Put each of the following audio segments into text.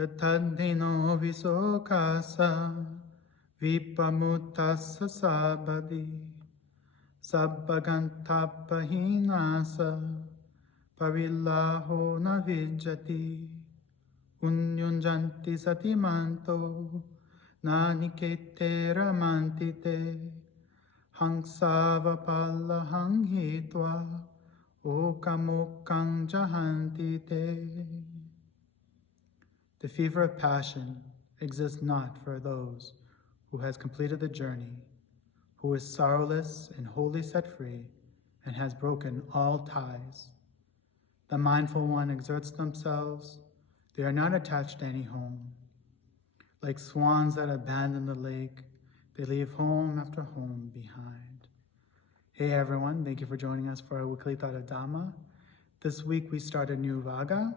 Gatadino visokassa, vippamuttassa sabbadhi, Sabbaganthappahīṇassa, pariļāho na vijjati, Uyyuñjanti satimanto, na nikete ramanti Haṃsā'va pallalaṃ hitvā, okamoka jahanti. The fever of passion exists not for those who has completed the journey, who is sorrowless and wholly set free, and has broken all ties. The mindful one exerts themselves. They are not attached to any home. Like swans that abandon the lake, they leave home after home behind. Hey everyone, thank you for joining us for our weekly thought of Dhamma. This week we start a new Vaga.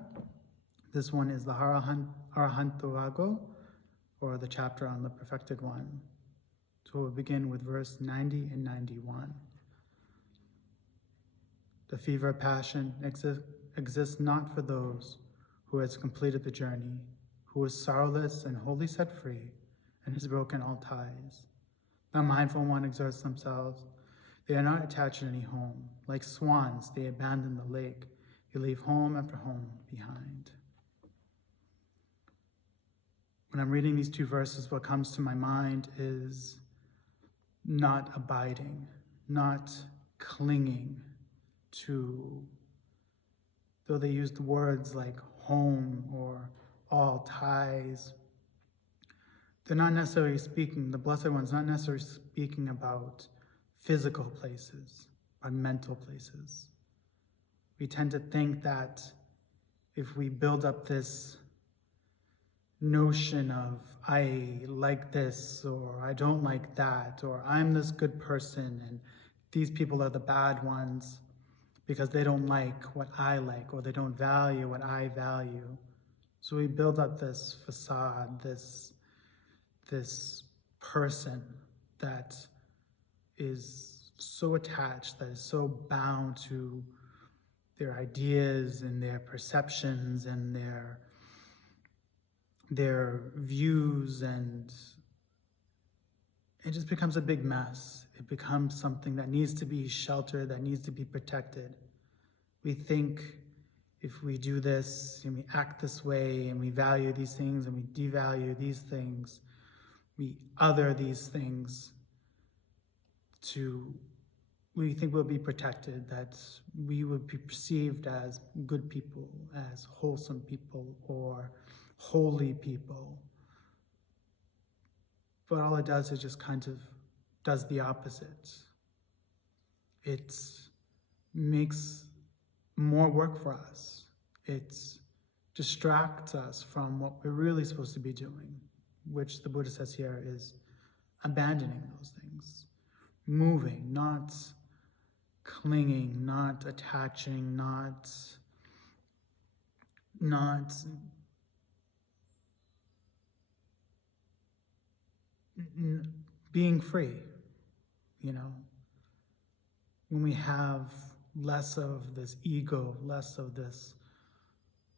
This one is the Arahanto Vago, or the chapter on the perfected one. So we'll begin with verse 90 and 91. The fever of passion exists not for those who has completed the journey, who is sorrowless and wholly set free, and has broken all ties. The mindful one exerts themselves. They are not attached to any home. Like swans, they abandon the lake. They leave home after home behind. When I'm reading these two verses, what comes to my mind is not abiding, not clinging to, though they used words like home or all ties, they're not necessarily speaking, the Blessed One's not necessarily speaking about physical places, but mental places. We tend to think that if we build up this notion of I like this, or I don't like that, or I'm this good person and these people are the bad ones because they don't like what I like, or they don't value what I value. So we build up this facade, this person that is so attached, that is so bound to their ideas and their perceptions and their views, and it just becomes a big mess. It becomes something that needs to be sheltered, that needs to be protected. We think if we do this and we act this way and we value these things and we devalue these things, we other these things, we think we'll be protected, that we would be perceived as good people, as wholesome people, or holy people. But all it does is just kind of does the opposite. It makes more work for us. It distracts us from what we're really supposed to be doing, which the Buddha says here is abandoning those things, moving, not clinging, not attaching, not being free, when we have less of this ego, less of this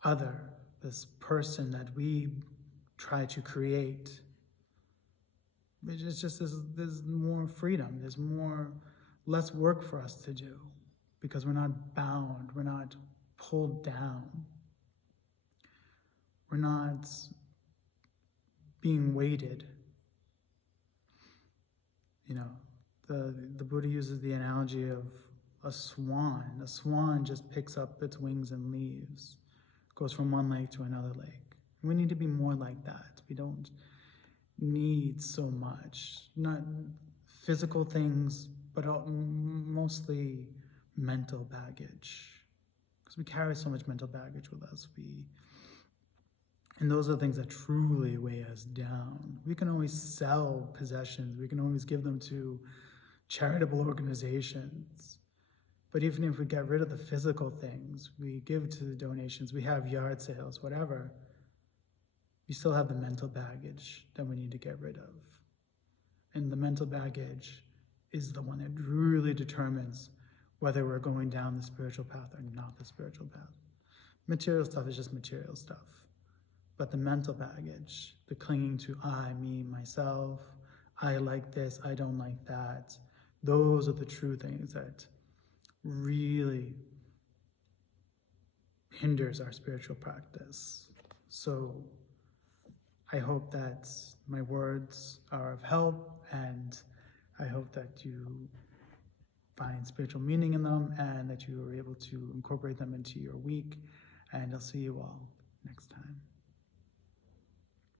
other, this person that we try to create. It's just there's more freedom, there's less work for us to do, because we're not bound, we're not pulled down, we're not being weighted. The Buddha uses the analogy of a swan. A swan just picks up its wings and leaves, goes from one lake to another lake. We need to be more like that. We don't need so much, not physical things, but mostly mental baggage, because we carry so much mental baggage with us. And those are the things that truly weigh us down. We can always sell possessions. We can always give them to charitable organizations. But even if we get rid of the physical things, we give to the donations, we have yard sales, whatever, we still have the mental baggage that we need to get rid of. And the mental baggage is the one that really determines whether we're going down the spiritual path or not the spiritual path. Material stuff is just material stuff. But the mental baggage, the clinging to I, me, myself, I like this, I don't like that, those are the true things that really hinders our spiritual practice. So I hope that my words are of help, and I hope that you find spiritual meaning in them and that you are able to incorporate them into your week. And I'll see you all next time.